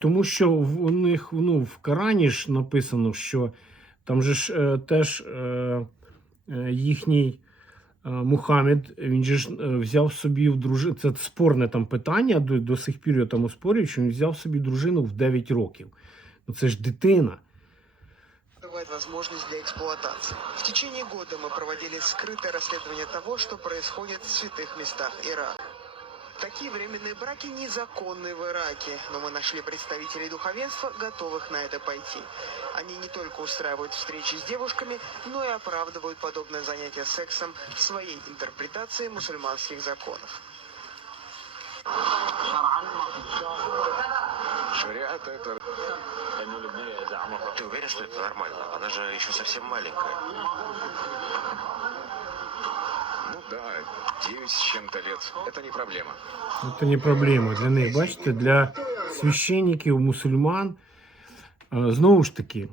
Тому що у них, ну, в Корані ж написано, що там же ж теж їхній Мухаммед, він же ж взяв собі в дружину, це спорне там питання, до сих пір я там оспорюю, що він взяв собі дружину в 9 років. Ну це ж дитина. Возможность для эксплуатации. В течение года мы проводили скрытое расследование того, что происходит в святых местах Ирака. Такие временные браки незаконны в Ираке, но мы нашли представителей духовенства, готовых на это пойти. Они не только устраивают встречи с девушками, но и оправдывают подобное занятие сексом своей интерпретацией мусульманских законов. Шариат это... Ты уверен, что это нормально? Она же еще совсем маленькая. Ну да, 9 с чем-то лет. Это не проблема. Це не проблема для них. Бачите, для священників, мусульман, знову ж таки,